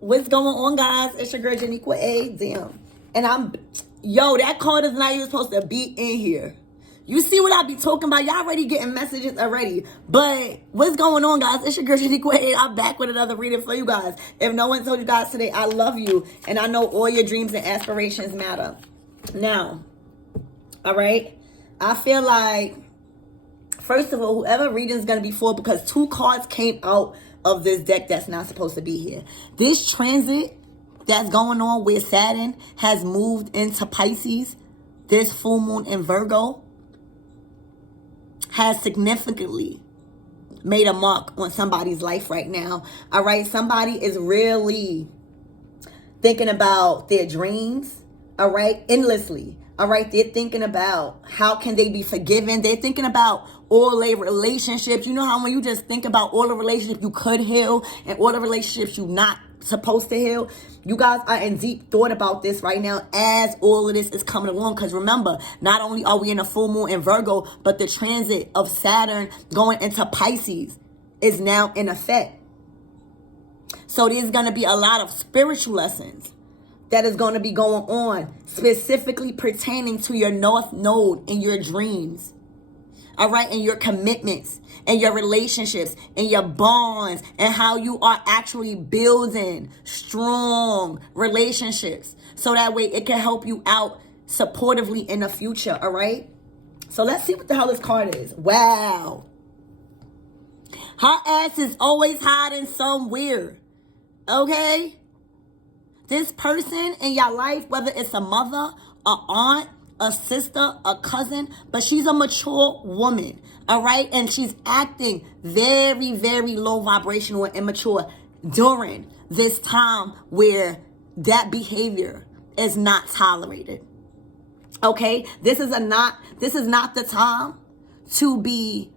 What's going on, guys? It's your girl Janiqua A. Damn. And that card is not even supposed to be in here. You see what I be talking about? Y'all already getting messages already. But what's going on, guys? It's your girl Janiqua A. I'm back with another reading for you guys. If no one told you guys today, I love you. And I know all your dreams and aspirations matter. Now, all right? I feel like, first of all, whoever reading is going to be for, because two cards came out of this deck that's not supposed to be here. This transit that's going on where Saturn has moved into Pisces, this full moon in Virgo, has significantly made a mark on somebody's life right now. All right, somebody is really thinking about their dreams, all right, endlessly. All right, they're thinking about how can they be forgiven. They're thinking about all their relationships. You know how when you just think about all the relationships you could heal and all the relationships you're not supposed to heal? You guys are in deep thought about this right now as all of this is coming along. Because remember, not only are we in a full moon in Virgo, but the transit of Saturn going into Pisces is now in effect. So there's going to be a lot of spiritual lessons that is going to be going on, specifically pertaining to your North Node and your dreams. All right, and your commitments and your relationships and your bonds and how you are actually building strong relationships. So that way it can help you out supportively in the future, all right? So let's see what the hell this card is. Wow. Her ass is always hiding somewhere, okay? This person in your life, whether it's a mother, a aunt, a sister, a cousin, but she's a mature woman, all right? And she's acting very, very low vibrational and immature during this time where that behavior is not tolerated, okay? This is not the time to be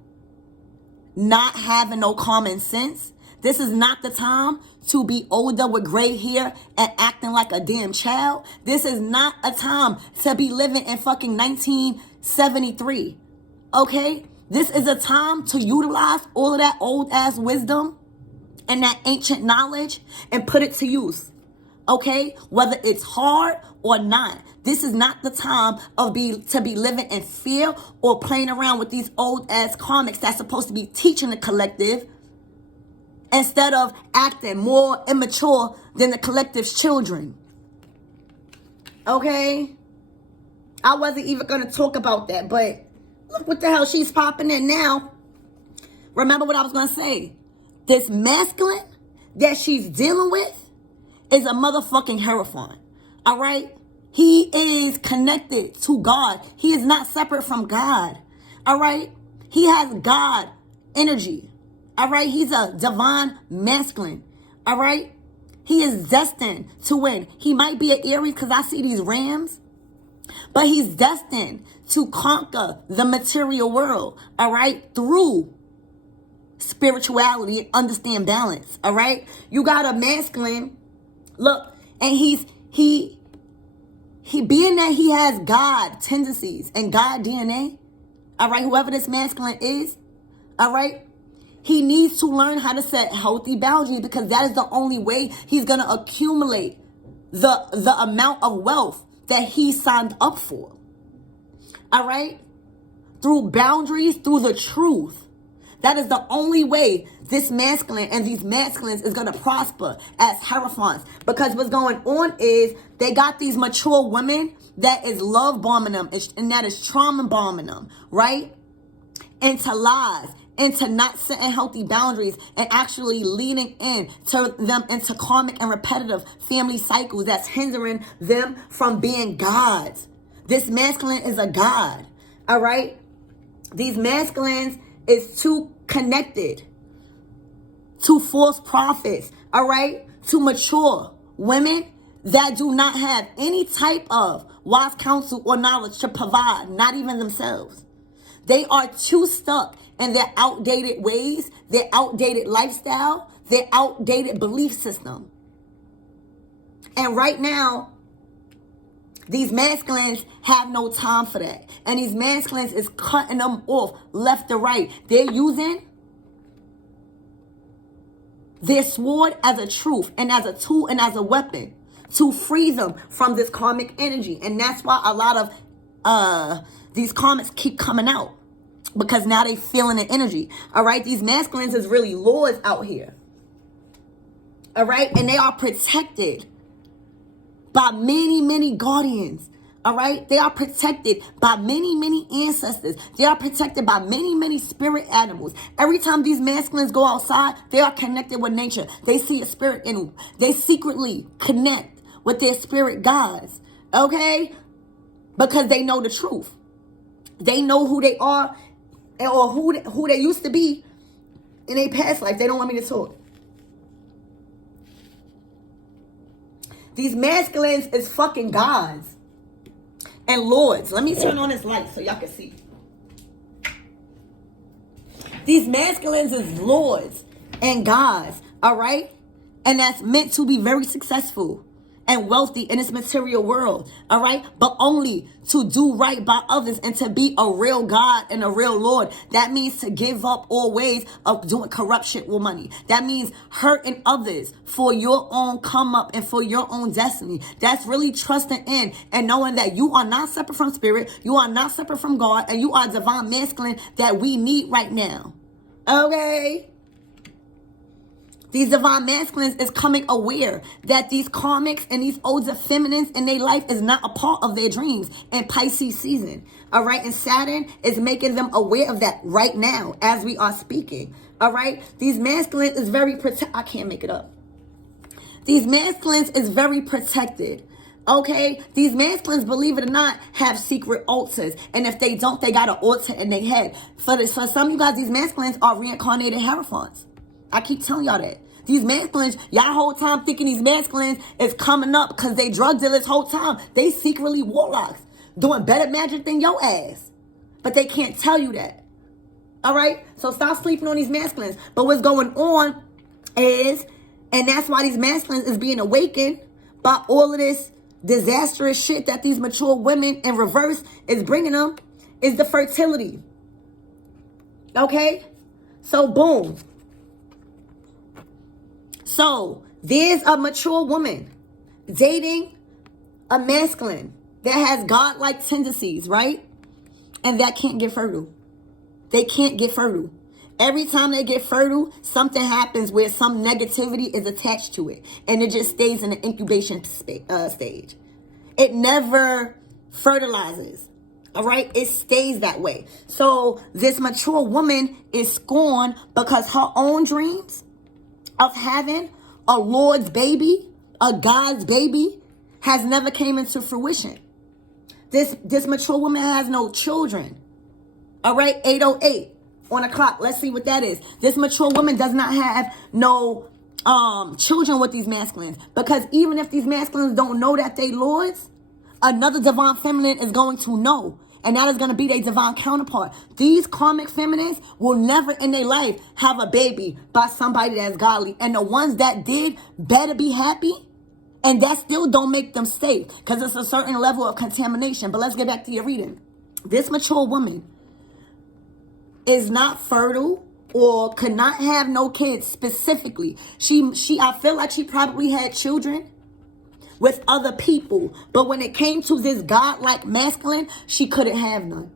not having no common sense. This is not the time to be older with gray hair and acting like a damn child. This is not a time to be living in fucking 1973. Okay? This is a time to utilize all of that old ass wisdom and that ancient knowledge and put it to use. Okay? Whether it's hard or not. This is not the time to be living in fear or playing around with these old ass karmics that's supposed to be teaching the collective, instead of acting more immature than the collective's children. Okay? I wasn't even going to talk about that, but look what the hell she's popping in now. Remember what I was going to say. This masculine that she's dealing with is a motherfucking Hierophant. All right? He is connected to God. He is not separate from God. All right? He has God energy. All right, he's a divine masculine. All right, he is destined to win. He might be an Aries because I see these rams, but he's destined to conquer the material world. All right, through spirituality and understand balance. All right, you got a masculine. Look, and he being that he has God tendencies and God DNA. All right, whoever this masculine is. All right. He needs to learn how to set healthy boundaries, because that is the only way he's going to accumulate the amount of wealth that he signed up for. All right? Through boundaries, through the truth. That is the only way this masculine and these masculines is going to prosper as Hierophants. Because what's going on is they got these mature women that is love bombing them and that is trauma bombing them, right? Into lies, into not setting healthy boundaries and actually leading them into karmic and repetitive family cycles that's hindering them from being gods. This masculine is a god, all right? These masculines is too connected to false prophets, all right? To mature women that do not have any type of wise counsel or knowledge to provide, not even themselves. They are too stuck in their outdated ways, their outdated lifestyle, their outdated belief system. And right now, these masculines have no time for that. And these masculines is cutting them off left to right. They're using their sword as a truth and as a tool and as a weapon to free them from this karmic energy. And that's why a lot of these karmics keep coming out, because now they feeling the energy. All right, these masculines is really lords out here. All right, and they are protected by many, many guardians. All right, they are protected by many, many ancestors. They are protected by many, many spirit animals. Every time these masculines go outside, they are connected with nature. They see a spirit in them. They secretly connect with their spirit gods. Okay, because they know the truth. They know who they are, or who they used to be in their past life. They don't want me to talk. These masculines is fucking gods and lords. Let me turn on this light so y'all can see. These masculines is lords and gods, all right? And that's meant to be very successful and wealthy in this material world, all right? But only to do right by others and to be a real God and a real Lord. That means to give up all ways of doing corruption with money. That means hurting others for your own come up and for your own destiny. That's really trusting in and knowing that you are not separate from spirit, you are not separate from God, and you are divine masculine that we need right now. Okay? These divine masculines is coming aware that these karmics and these older feminines in their life is not a part of their dreams in Pisces season. All right. And Saturn is making them aware of that right now as we are speaking. All right. These masculines is very I can't make it up. These masculines is very protected. Okay, these masculines, believe it or not, have secret altars, and if they don't, they got an altar in their head. For some of you guys, these masculines are reincarnated hierophants. I keep telling y'all that. These masculines, y'all whole time thinking these masculines is coming up because they drug dealers whole time. They secretly warlocks doing better magic than your ass. But they can't tell you that. All right? So stop sleeping on these masculines. But what's going on is, and that's why these masculines is being awakened by all of this disastrous shit that these mature women in reverse is bringing them, is the fertility. Okay? So boom. So there's a mature woman dating a masculine that has godlike tendencies, right? And that can't get fertile. They can't get fertile. Every time they get fertile, something happens where some negativity is attached to it. And it just stays in the incubation stage. It never fertilizes. All right? It stays that way. So this mature woman is scorned because her own dreams of having a Lord's baby, a God's baby, has never came into fruition. This mature woman has no children. All right, 8:08 on the clock. Let's see what that is. This mature woman does not have no children with these masculines, because even if these masculines don't know that they lords, another divine feminine is going to know. And that is going to be their divine counterpart. These karmic feminines will never in their life have a baby by somebody that's godly. And the ones that did better be happy. And that still don't make them safe, because it's a certain level of contamination. But let's get back to your reading. This mature woman is not fertile or could not have no kids specifically. I feel like she probably had children with other people, but when it came to this godlike masculine, she couldn't have none.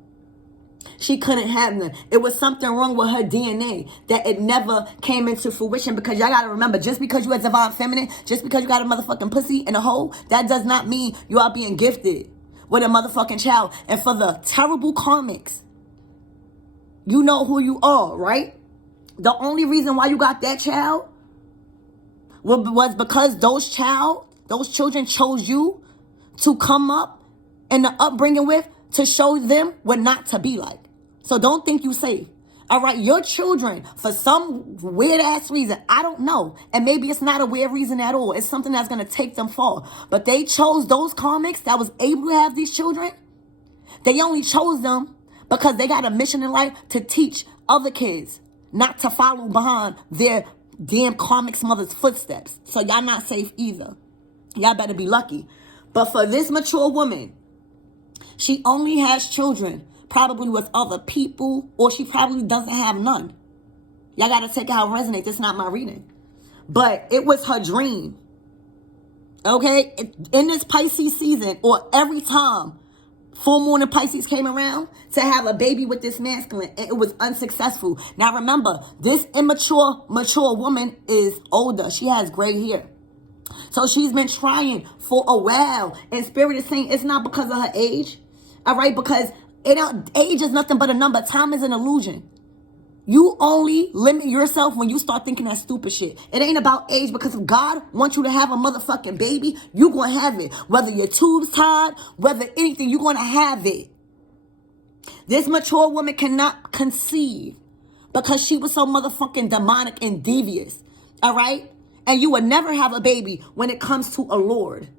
She couldn't have none. It was something wrong with her DNA that it never came into fruition, because y'all gotta remember, just because you are divine feminine, just because you got a motherfucking pussy and a hole, that does not mean you are being gifted with a motherfucking child. And for the terrible karmics, you know who you are, right? The only reason why you got that child was because those children chose you to come up in the upbringing with, to show them what not to be like. So don't think you safe. All right, your children, for some weird ass reason, I don't know, and maybe it's not a weird reason at all, it's something that's going to take them far, but they chose those karmics that was able to have these children. They only chose them because they got a mission in life to teach other kids not to follow behind their damn karmic's mother's footsteps. So y'all not safe either. Y'all better be lucky. But for this mature woman, she only has children probably with other people, or she probably doesn't have none. Y'all got to take it how it resonates. This is not my reading. but it was her dream. Okay? In this Pisces season, or every time full moon in Pisces came around, to have a baby with this masculine, and it was unsuccessful. Now remember, this mature woman is older. She has gray hair. So she's been trying for a while. And Spirit is saying it's not because of her age. All right? Because age is nothing but a number. Time is an illusion. You only limit yourself when you start thinking that stupid shit. It ain't about age, because if God wants you to have a motherfucking baby, you gonna have it. Whether your tube's tied, whether anything, you gonna have it. This mature woman cannot conceive because she was so motherfucking demonic and devious. All right? And you would never have a baby when it comes to a Lord.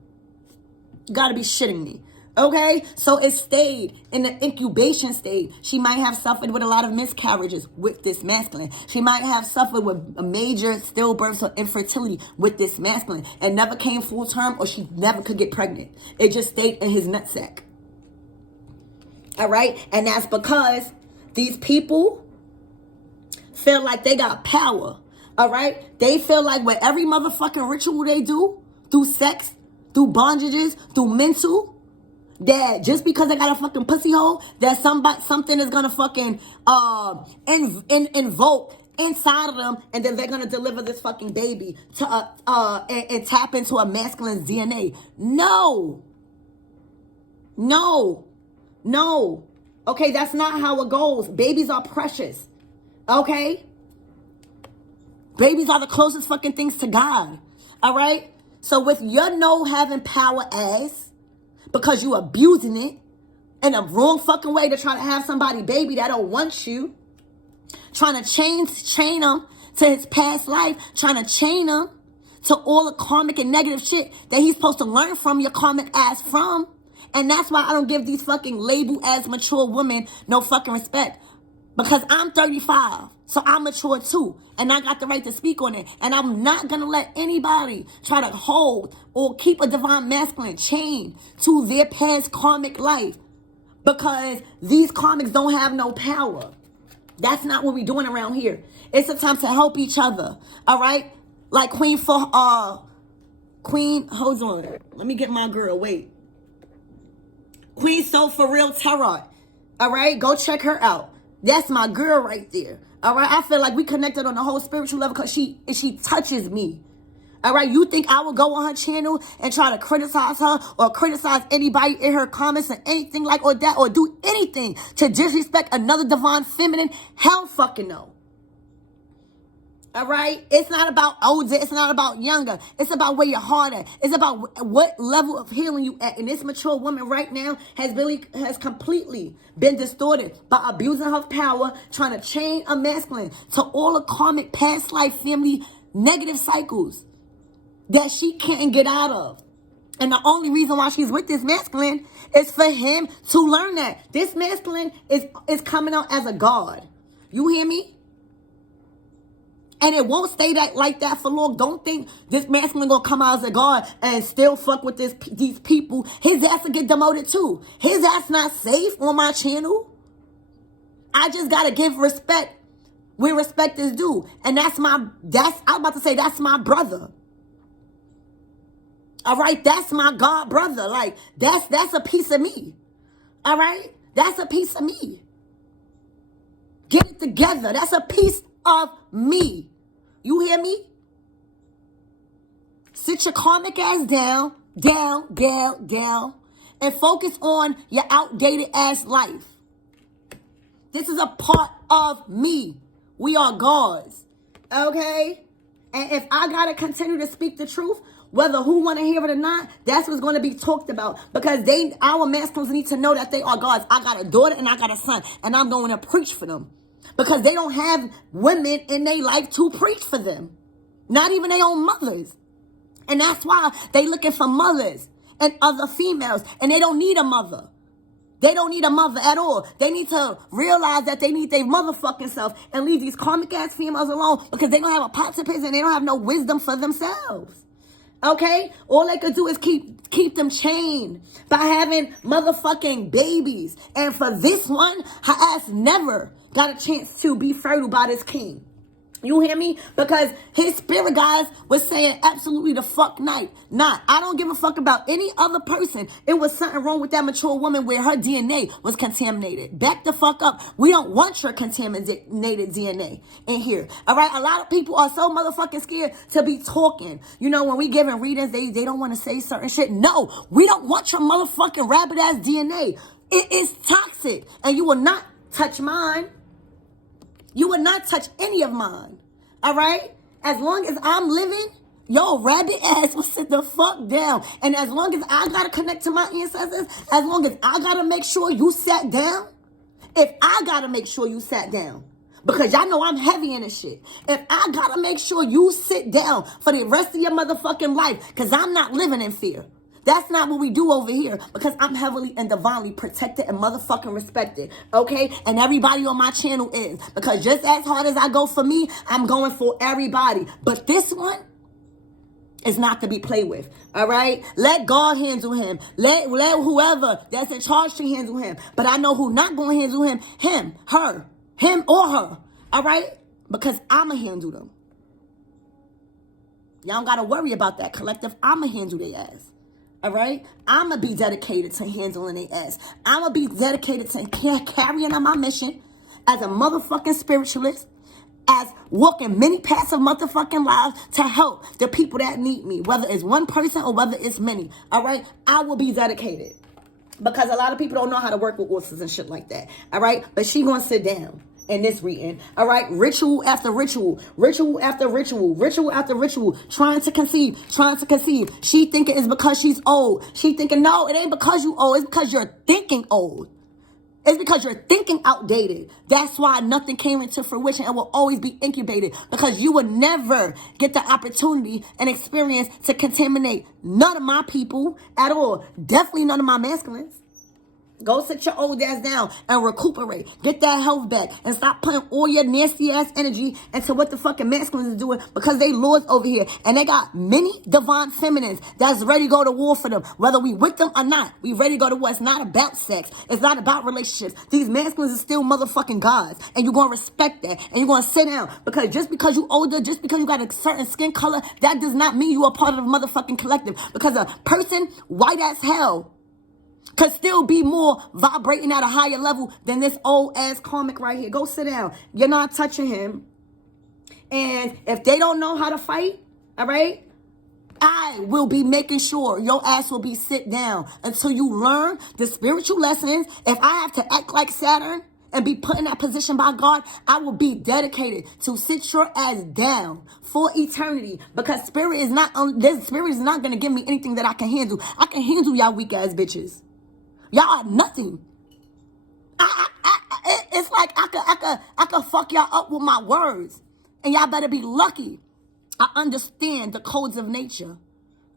You gotta be shitting me. Okay, so it stayed in the incubation stage. She might have suffered with a lot of miscarriages with this masculine. She might have suffered with a major stillbirths or infertility with this masculine and never came full term, or she never could get pregnant. It just stayed in his nutsack. All right, and that's because these people feel like they got power. All right, they feel like with every motherfucking ritual they do, through sex, through bondages, through mental, that just because they got a fucking pussy hole, that something is gonna fucking invoke inside of them, and then they're gonna deliver this fucking baby to and tap into a masculine DNA. No. Okay, that's not how it goes. Babies are precious. Okay? Babies are the closest fucking things to God. All right? So with your no having power ass, because you abusing it in a wrong fucking way to try to have somebody baby that don't want you, trying to chain him to his past life, trying to chain him to all the karmic and negative shit that he's supposed to learn from your karmic ass from. And that's why I don't give these fucking label as mature women no fucking respect. Because I'm 35, so I'm mature too. And I got the right to speak on it. And I'm not going to let anybody try to hold or keep a divine masculine chained to their past karmic life. Because these karmics don't have no power. That's not what we're doing around here. It's a time to help each other. All right? Like Queen, hold on. Let me get my girl, wait. Queen Soul For Real Tarot. All right? Go check her out. That's my girl right there. All right? I feel like we connected on the whole spiritual level because she touches me. All right? You think I would go on her channel and try to criticize her or criticize anybody in her comments or anything like or that, or do anything to disrespect another divine feminine? Hell fucking no. All right? It's not about older. It's not about younger. It's about where your heart at. It's about what level of healing you at. And this mature woman right now has completely been distorted by abusing her power, trying to chain a masculine to all the karmic past life family negative cycles that she can't get out of. And the only reason why she's with this masculine is for him to learn that. This masculine is coming out as a god. You hear me? And it won't stay like that for long. Don't think this masculine gonna come out as a god and still fuck with these people. His ass will get demoted too. His ass not safe on my channel. I just gotta give respect where respect is due. And I was about to say that's my brother. All right, that's my god brother. Like that's a piece of me. All right, that's a piece of me. Get it together. That's a piece of me. You hear me? Sit your karmic ass down, and focus on your outdated ass life. This is a part of me. We are gods. Okay? And if I gotta continue to speak the truth, whether who want to hear it or not, that's what's going to be talked about. Because our masculines need to know that they are gods. I got a daughter and I got a son, and I'm going to preach for them. Because they don't have women in their life to preach for them. Not even their own mothers. And that's why they looking for mothers and other females. And they don't need a mother. They don't need a mother at all. They need to realize that they need their motherfucking self and leave these karmic ass females alone, because they don't have a pot to piss and they don't have no wisdom for themselves. Okay? All they could do is keep them chained by having motherfucking babies. And for this one, her ass never got a chance to be fertile by this king. You hear me? Because his spirit guys was saying absolutely the fuck night. Nah, I don't give a fuck about any other person. It was something wrong with that mature woman where her DNA was contaminated. Back the fuck up. We don't want your contaminated DNA in here. All right? A lot of people are so motherfucking scared to be talking. You know, when we giving readings, they don't want to say certain shit. No, we don't want your motherfucking rabbit ass DNA. It is toxic. And you will not touch mine. You would not touch any of mine. All right? As long as I'm living, your rabbit ass will sit the fuck down. And as long as I gotta connect to my ancestors, as long as I gotta make sure you sat down, if I gotta make sure you sat down, because y'all know I'm heavy in this shit. If I gotta make sure you sit down for the rest of your motherfucking life, because I'm not living in fear. That's not what we do over here, because I'm heavily and divinely protected and motherfucking respected, okay? And everybody on my channel is, because just as hard as I go for me, I'm going for everybody. But this one is not to be played with, all right? Let God handle him. Let whoever that's in charge to handle him. But I know who not going to handle him, her, him or her, all right? Because I'm going to handle them. Y'all don't got to worry about that collective. I'm going to handle their ass. All right? I'm going to be dedicated to handling their ass. I'm going to be dedicated to carrying on my mission as a motherfucking spiritualist, as walking many paths of motherfucking lives to help the people that need me, whether it's one person or whether it's many. All right? I will be dedicated, because a lot of people don't know how to work with horses and shit like that. All right? But she going to sit down in this reading, all right? Ritual after ritual, ritual after ritual, ritual after ritual, trying to conceive. She thinking it's because she's old. She thinking, no, it ain't because you old. It's because you're thinking old. It's because you're thinking outdated. That's why nothing came into fruition and will always be incubated, because you would never get the opportunity and experience to contaminate none of my people at all. Definitely none of my masculines. Go sit your old ass down and recuperate. Get that health back and stop putting all your nasty ass energy into what the fucking masculines is doing, because they lords over here and they got many divine feminines that's ready to go to war for them. Whether we with them or not, we ready to go to war. It's not about sex. It's not about relationships. These masculines are still motherfucking gods, and you're going to respect that, and you're going to sit down, because just because you older, just because you got a certain skin color, that does not mean you are part of the motherfucking collective, because a person white as hell could still be more vibrating at a higher level than this old ass karmic right here. Go sit down. You're not touching him. And if they don't know how to fight, all right, I will be making sure your ass will be sit down until you learn the spiritual lessons. If I have to act like Saturn and be put in that position by God, I will be dedicated to sit your ass down for eternity, because spirit is not going to give me anything that I can handle. I can handle y'all weak ass bitches. Y'all are nothing. It's like I could fuck y'all up with my words, and y'all better be lucky I understand the codes of nature.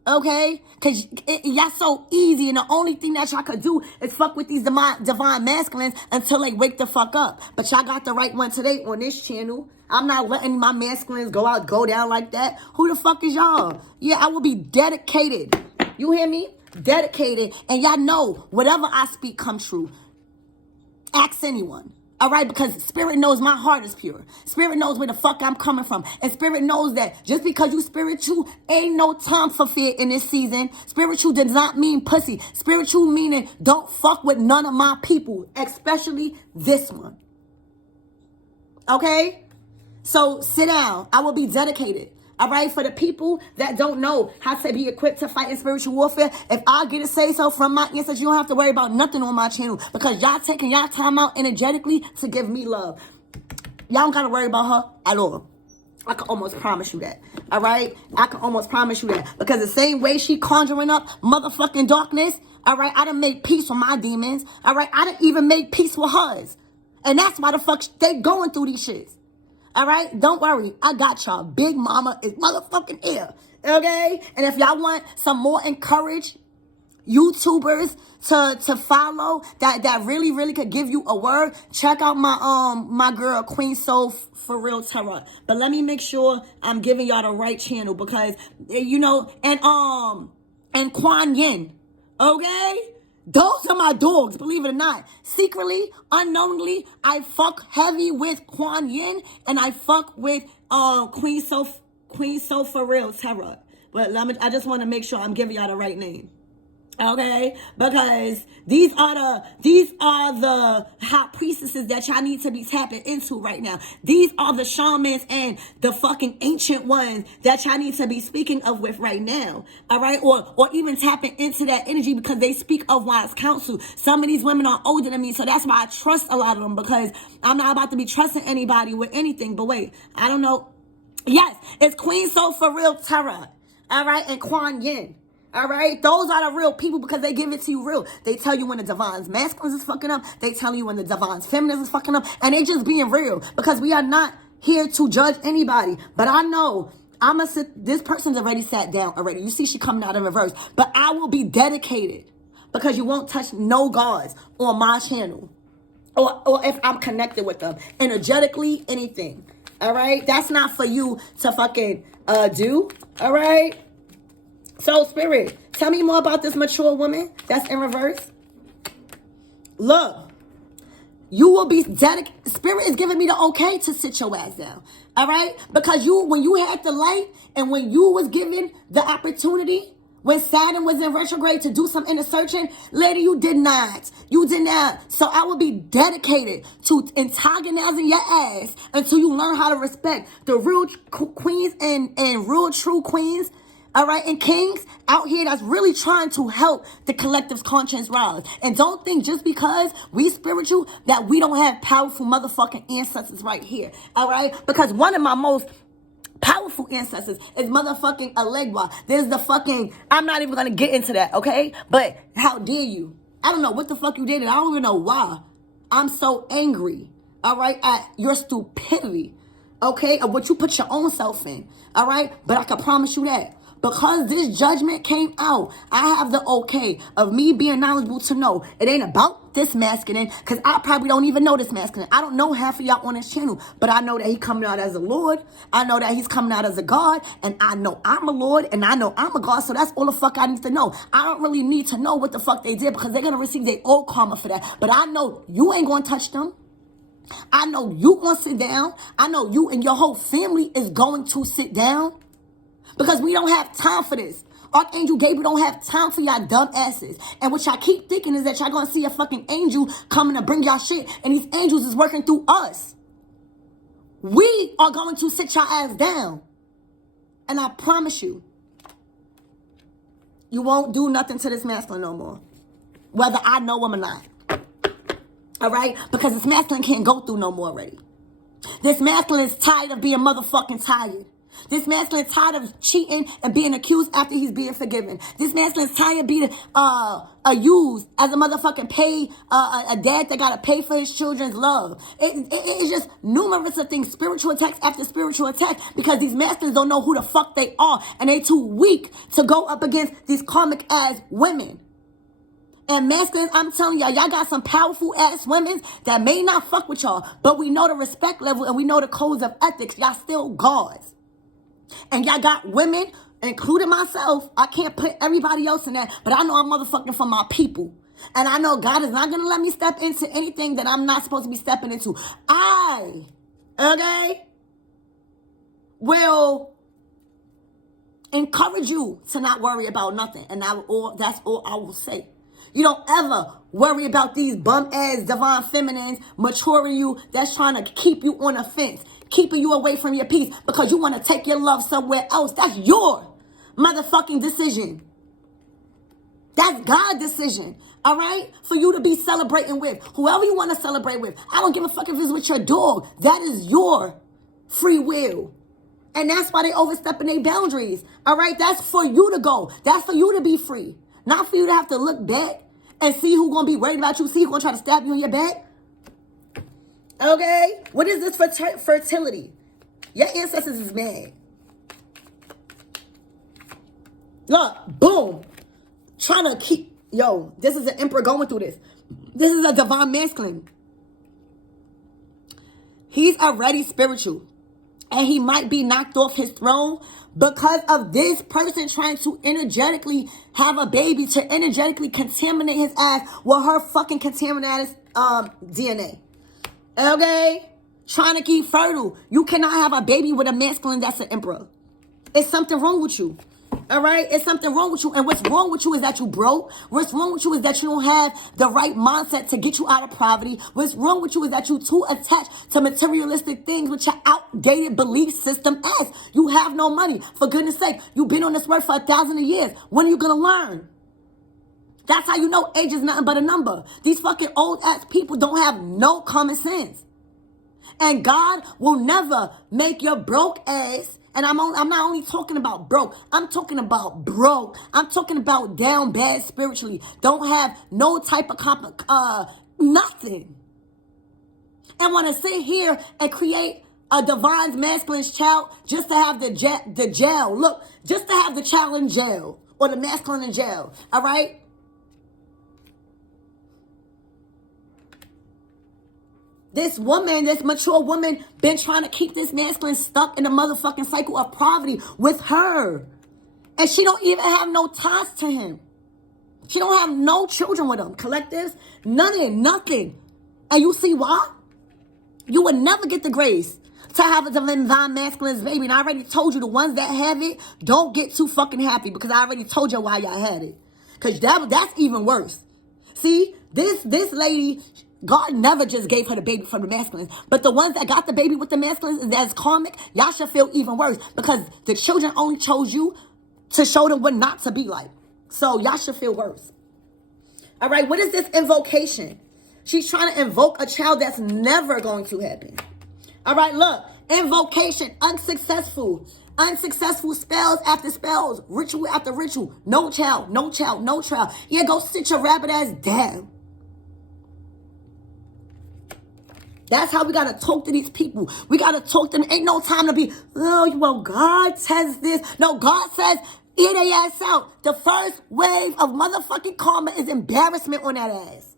Okay? Because y'all so easy, and the only thing that y'all could do is fuck with these divine masculines until they wake the fuck up. But y'all got the right one today on this channel. I'm not letting my masculines go down like that. Who the fuck is y'all? Yeah, I will be dedicated. You hear me? Dedicated. And y'all know whatever I speak come true. Ask anyone. All right, because spirit knows my heart is pure. Spirit knows where the fuck I'm coming from. And spirit knows that just because you spiritual, ain't no time for fear in this season. Spiritual does not mean pussy. Spiritual meaning don't fuck with none of my people, especially this one. Okay? So sit down. I will be dedicated. All right, for the people that don't know how to be equipped to fight in spiritual warfare, if I get a say so from my ancestors, you don't have to worry about nothing on my channel, because y'all taking y'all time out energetically to give me love. Y'all don't got to worry about her at all. I can almost promise you that. All right? I can almost promise you that. Because the same way she conjuring up motherfucking darkness, all right, I done made peace with my demons. All right, I done even made peace with hers. And that's why the fuck they going through these shits. All right? Don't worry. I got y'all. Big Mama is motherfucking here. Okay? And if y'all want some more encouraged YouTubers to follow that really could give you a word, check out my girl Queen Soul for Real Terror. But let me make sure I'm giving y'all the right channel, because you know, and Kuan Yin. Okay? Those are my dogs, believe it or not. Secretly, unknowingly, I fuck heavy with Kuan Yin, and I fuck with Queen Sofa Real Tarot. But I just want to make sure I'm giving y'all the right name. Okay, because these are the high priestesses that y'all need to be tapping into right now. These are the shamans and the fucking ancient ones that y'all need to be speaking of with right now. All right, or even tapping into that energy because they speak of wise counsel. Some of these women are older than me, so that's why I trust a lot of them, because I'm not about to be trusting anybody with anything. But wait, I don't know. Yes, it's Queen Soul for Real Tarot. All right, and Kuan Yin. All right, those are the real people because they give it to you real. They tell you when the divine's masculine is fucking up. They tell you when the divine's feminine is fucking up. And they just being real because we are not here to judge anybody. But I know this person's already sat down already. You see she coming out in reverse. But I will be dedicated because you won't touch no gods on my channel. Or if I'm connected with them. Energetically, anything. All right, that's not for you to fucking do. All right. So, Spirit, tell me more about this mature woman that's in reverse. Look, you will be dedicated. Spirit is giving me the okay to sit your ass down. All right? Because when you had the light and when you was given the opportunity, when Saturn was in retrograde to do some inner searching, lady, you did not. You did not. So I will be dedicated to antagonizing your ass until you learn how to respect the real queens and real true queens. All right, and kings out here that's really trying to help the collective's conscience rise. And don't think just because we spiritual that we don't have powerful motherfucking ancestors right here. All right, because one of my most powerful ancestors is motherfucking Alegua. There's the fucking, I'm not even gonna get into that, okay? But how dare you? I don't know what the fuck you did, and I don't even know why. I'm so angry, all right, at your stupidity, okay, of what you put your own self in, all right? But I can promise you that. Because this judgment came out, I have the okay of me being knowledgeable to know it ain't about this masculine, because I probably don't even know this masculine. I don't know half of y'all on this channel, but I know that he coming out as a Lord. I know that he's coming out as a God, and I know I'm a Lord, and I know I'm a God, so that's all the fuck I need to know. I don't really need to know what the fuck they did, because they're going to receive their old karma for that. But I know you ain't going to touch them. I know you going to sit down. I know you and your whole family is going to sit down. Because we don't have time for this. Archangel Gabriel don't have time for y'all dumb asses. And what y'all keep thinking is that y'all gonna see a fucking angel coming to bring y'all shit. And these angels is working through us. We are going to sit y'all ass down. And I promise you, you won't do nothing to this masculine no more. Whether I know him or not. All right? Because this masculine can't go through no more already. This masculine is tired of being motherfucking tired. This masculine is tired of cheating and being accused after he's being forgiven. This masculine is tired of being used as a motherfucking a dad that gotta pay for his children's love. It's just numerous of things, spiritual attacks after spiritual attack, because these masculines don't know who the fuck they are, and they too weak to go up against these karmic ass women. And masculines, I'm telling y'all got some powerful ass women that may not fuck with y'all, but we know the respect level and we know the codes of ethics. Y'all still gods. And y'all got women, including myself. I can't put everybody else in that, but I know I'm motherfucking for my people. And I know God is not going to let me step into anything that I'm not supposed to be stepping into. I, okay, will encourage you to not worry about nothing. And that's all I will say. You don't ever worry about these bum-ass divine feminines maturing you that's trying to keep you on a fence, keeping you away from your peace because you want to take your love somewhere else. That's your motherfucking decision. That's God's decision, all right? For you to be celebrating with. Whoever you want to celebrate with. I don't give a fuck if it's with your dog. That is your free will. And that's why they overstepping their boundaries, all right? That's for you to go. That's for you to be free. Not for you to have to look back and see who's going to be worried about you, see who's going to try to stab you in your back. Okay? What is this fertility? Your ancestors is mad. Look, boom. Trying to keep, this is an emperor going through this. This is a divine masculine. He's already spiritual. And he might be knocked off his throne because of this person trying to energetically have a baby, to energetically contaminate his ass with her fucking contaminated DNA. Okay? trying to keep fertile. You cannot have a baby with a masculine that's an emperor. It's something wrong with you. All right? It's something wrong with you. And what's wrong with you is that you broke. What's wrong with you is that you don't have the right mindset to get you out of poverty. What's wrong with you is that you too attached to materialistic things with your outdated belief system as you have no money. For goodness sake, you've been on this earth for 1,000 years. When are you going to learn? That's how you know age is nothing but a number. These fucking old ass people don't have no common sense. And God will never make your broke ass. And I'm not only talking about broke. I'm talking about broke. I'm talking about down bad spiritually. Don't have no type of nothing. And want to sit here and create a divine masculine child just to have the jail. Look, just to have the child in jail or the masculine in jail. All right? This woman, this mature woman, been trying to keep this masculine stuck in the motherfucking cycle of poverty with her. And she don't even have no ties to him. She don't have no children with him. Collectives, nothing. And you see why? You would never get the grace to have a divine masculine baby. And I already told you the ones that have it, don't get too fucking happy because I already told you why y'all had it. Because that's even worse. See, this lady... God never just gave her the baby from the masculines. But the ones that got the baby with the masculines, that's karmic, y'all should feel even worse. Because the children only chose you to show them what not to be like. So y'all should feel worse. All right, what is this invocation? She's trying to invoke a child that's never going to happen. All right, look. Invocation, unsuccessful. Unsuccessful spells after spells. Ritual after ritual. No child, no child, no child. Yeah, go sit your rabbit ass down. That's how we got to talk to these people. We got to talk to them. Ain't no time to be, oh, well, God says this. No, God says, eat their ass out. The first wave of motherfucking karma is embarrassment on that ass.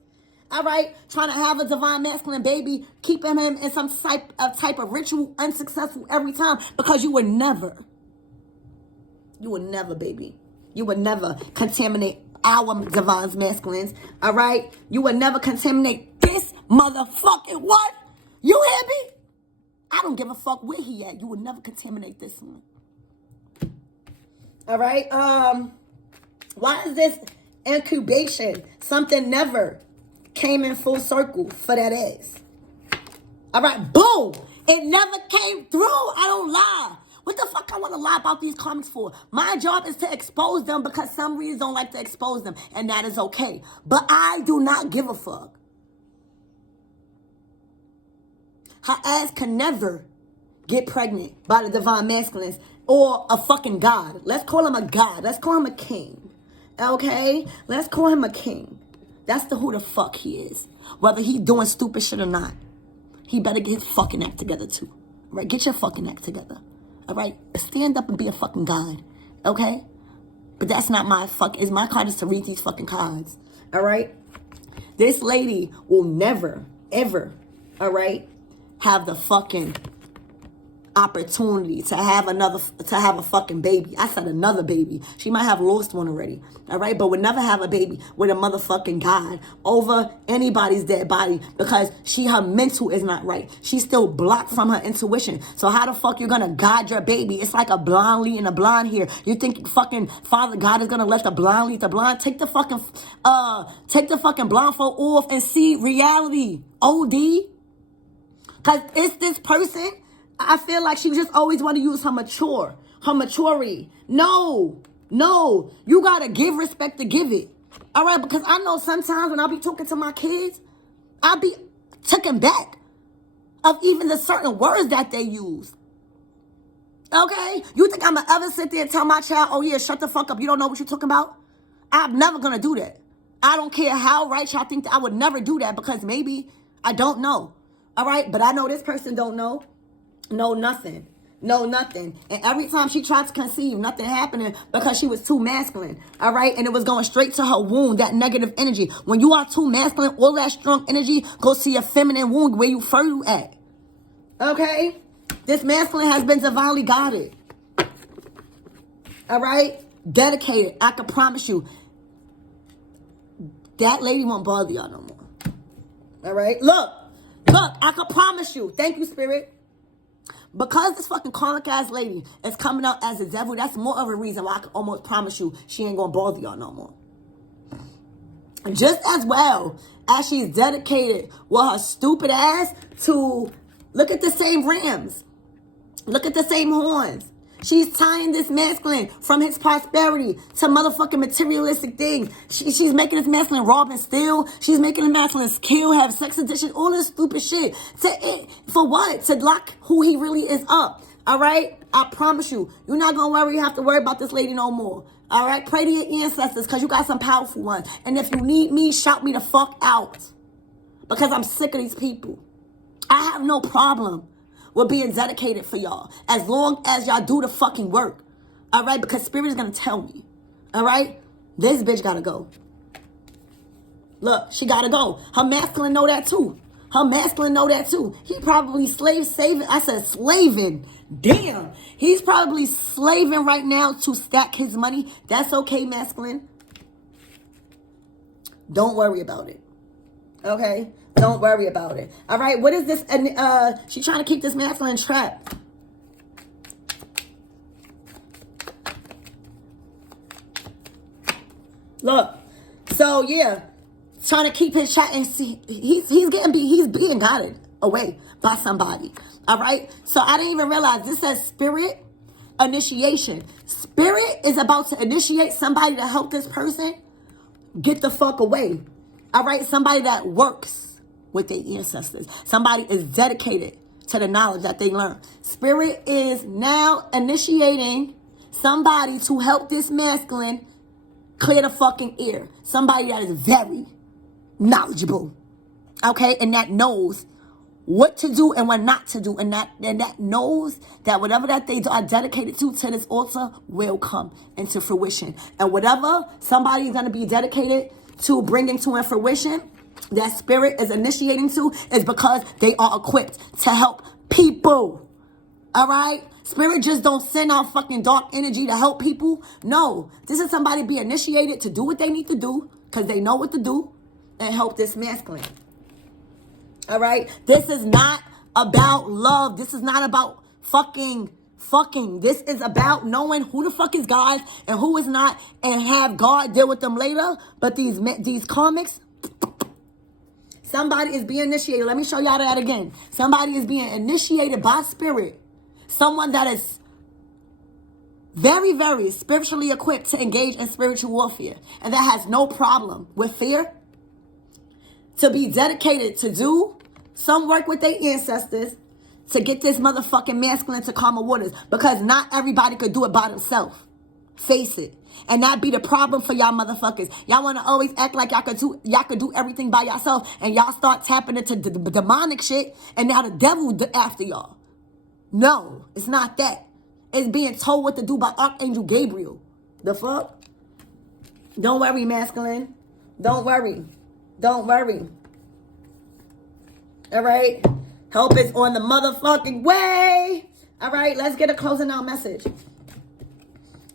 All right? Trying to have a divine masculine baby, keeping him in some type of ritual, unsuccessful every time because you would never, baby. You would never contaminate our divine masculines. All right? You would never contaminate this motherfucking what? You hear me? I don't give a fuck where he at. You would never contaminate this one. All right. Why is this incubation? Something never came in full circle for that ass. All right. Boom. It never came through. I don't lie. What the fuck I want to lie about these comics for? My job is to expose them because some readers don't like to expose them. And that is okay. But I do not give a fuck. Her ass can never get pregnant by the divine masculines or a fucking god. Let's call him a god. Let's call him a king. Okay? Let's call him a king. That's who the fuck he is. Whether he doing stupid shit or not. He better get his fucking act together too. Right? Get your fucking act together. All right? Stand up and be a fucking god. Okay? But that's not my fuck. It's my card is to read these fucking cards. All right? This lady will never, ever, all right, have the fucking opportunity to have a fucking baby. I said another baby. She might have lost one already. All right. But would never have a baby with a motherfucking God over anybody's dead body because her mental is not right. She's still blocked from her intuition. So how the fuck you're going to guide your baby? It's like a blind lead and a blind here. You think fucking Father God is going to let the blind lead the blind? Take the fucking blindfold off and see reality. OD. Because it's this person, I feel like she just always want to use her maturity. No. You got to give respect to give it. All right, because I know sometimes when I be talking to my kids, I be taken back of even the certain words that they use. Okay? You think I'm going to ever sit there and tell my child, oh yeah, shut the fuck up, you don't know what you're talking about? I'm never going to do that. I don't care how right y'all think that I would never do that because maybe I don't know. All right, but I know this person don't know. Know nothing. And every time she tried to conceive, nothing happening because she was too masculine. All right, and it was going straight to her wound, that negative energy. When you are too masculine, all that strong energy goes to your feminine wound where you fertile at. Okay, this masculine has been divinely guided. All right, dedicated. I can promise you, that lady won't bother y'all no more. All right, look. Look, I can promise you. Thank you, Spirit. Because this fucking karmic ass lady is coming out as a devil, that's more of a reason why I can almost promise you she ain't gonna bother y'all no more. Just as well as she's dedicated with her stupid ass to look at the same rams. Look at the same horns. She's tying this masculine from his prosperity to motherfucking materialistic things. She's making this masculine rob and steal. She's making the masculine kill, have sex addiction, all this stupid shit. For what? To lock who he really is up. All right? I promise you, you're not going to worry. You have to worry about this lady no more. All right? Pray to your ancestors because you got some powerful ones. And if you need me, shout me the fuck out. Because I'm sick of these people. I have no problem with being dedicated for y'all. As long as y'all do the fucking work. All right? Because Spirit is going to tell me. All right? This bitch got to go. Look, she got to go. Her masculine know that too. Her masculine know that too. He probably saving. I said slaving. Damn. He's probably slaving right now to stack his money. That's okay, masculine. Don't worry about it. Okay? Don't worry about it. All right? What is this? She's trying to keep this masculine trapped. Look. So, yeah. Trying to keep his chat and see. He's being guided away by somebody. All right? So, I didn't even realize this says spirit initiation. Spirit is about to initiate somebody to help this person get the fuck away. All right? Somebody that works with their ancestors. Somebody is dedicated to the knowledge that they learned. Spirit is now initiating somebody to help this masculine clear the fucking air. Somebody that is very knowledgeable. Okay? And that knows what to do and what not to do. And that knows that whatever that they are dedicated to this altar will come into fruition. And whatever somebody is going to be dedicated to bringing to fruition, that spirit is initiating to, is because they are equipped to help people. All right? Spirit just don't send out fucking dark energy to help people. No. This is somebody be initiated to do what they need to do because they know what to do and help this masculine. All right? This is not about love. This is not about fucking. This is about knowing who the fuck is God and who is not, and have God deal with them later. But these karmics, somebody is being initiated. Let me show y'all that again. Somebody is being initiated by spirit. Someone that is very, very spiritually equipped to engage in spiritual warfare. And that has no problem with fear. To be dedicated to do some work with their ancestors to get this motherfucking masculine to calmer waters. Because not everybody could do it by themselves. Face it. And that be the problem for y'all motherfuckers. Y'all want to always act like y'all could do everything by yourself. And y'all start tapping into the demonic shit. And now the devil after y'all. No, it's not that. It's being told what to do by Archangel Gabriel. The fuck? Don't worry, masculine. Don't worry. Don't worry. All right? Help is on the motherfucking way. All right, let's get a closing out message.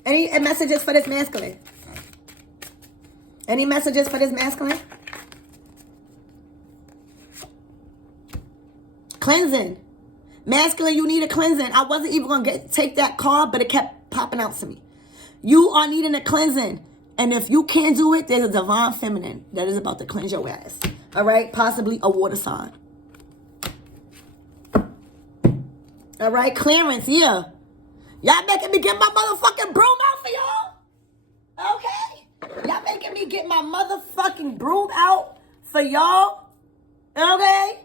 Any messages for this masculine? Any messages for this masculine? Cleansing. Masculine, you need a cleansing. I wasn't even going to take that card, but it kept popping out to me. You are needing a cleansing. And if you can't do it, there's a divine feminine that is about to cleanse your ass. All right? Possibly a water sign. All right? Clearance, yeah. Y'all making me get my motherfucking broom out for y'all? Okay? Y'all making me get my motherfucking broom out for y'all? Okay?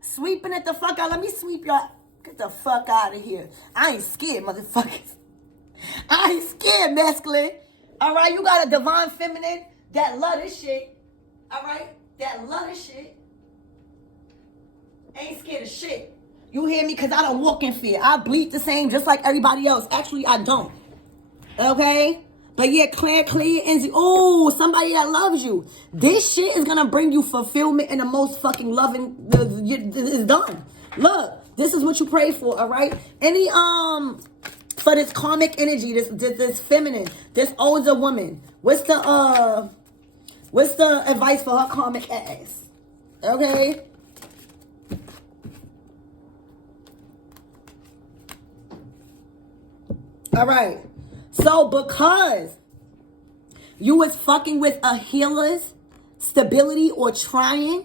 Sweeping it the fuck out. Let me sweep y'all. Get the fuck out of here. I ain't scared, motherfuckers. I ain't scared, masculine. All right? You got a divine feminine that love this shit. All right? That love this shit. Ain't scared of shit. You hear me? Because I don't walk in fear. I bleed the same just like everybody else. Actually, I don't. Okay? But yeah, clear, and oh, somebody that loves you. This shit is going to bring you fulfillment and the most fucking loving is done. Look, this is what you pray for, all right? Any, for this karmic energy, this feminine, this older woman. What's the advice for her karmic ass? Okay? All right. So because you was fucking with a healer's stability or trying,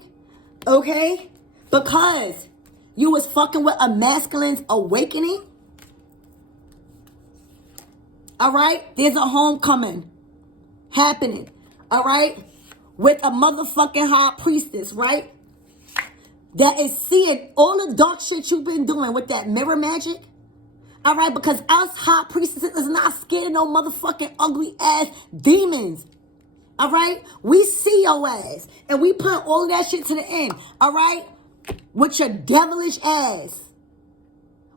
okay? Because you was fucking with a masculine's awakening, all right? There's a homecoming happening, all right? With a motherfucking high priestess, right? That is seeing all the dark shit you've been doing with that mirror magic. All right, because us high priestesses is not scared of no motherfucking ugly ass demons. All right, we see your ass and we put all of that shit to the end. All right, with your devilish ass,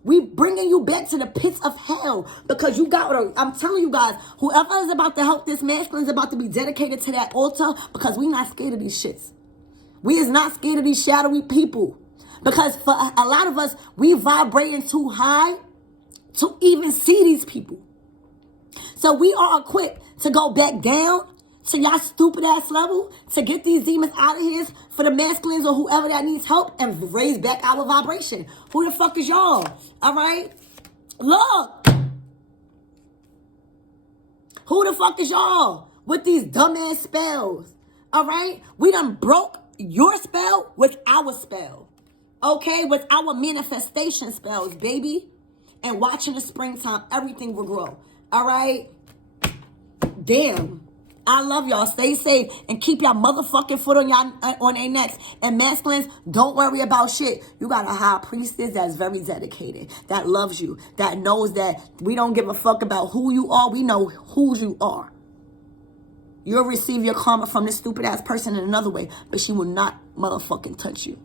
we bringing you back to the pits of hell because you got. I'm telling you guys, whoever is about to help this masculine is about to be dedicated to that altar because we not scared of these shits. We is not scared of these shadowy people because for a lot of us, we vibrating too high to even see these people. So we are equipped to go back down to y'all stupid ass level to get these demons out of here for the masculines or whoever that needs help and raise back our vibration. Who the fuck is y'all? All right? Look. Who the fuck is y'all with these dumbass spells? All right? We done broke your spell with our spell. Okay? With our manifestation spells, baby. And watching the springtime, everything will grow. All right? Damn. I love y'all. Stay safe and keep y'all motherfucking foot on y'all on their necks. And masculines, don't worry about shit. You got a high priestess that's very dedicated, that loves you, that knows that we don't give a fuck about who you are. We know who you are. You'll receive your karma from this stupid ass person in another way, but she will not motherfucking touch you.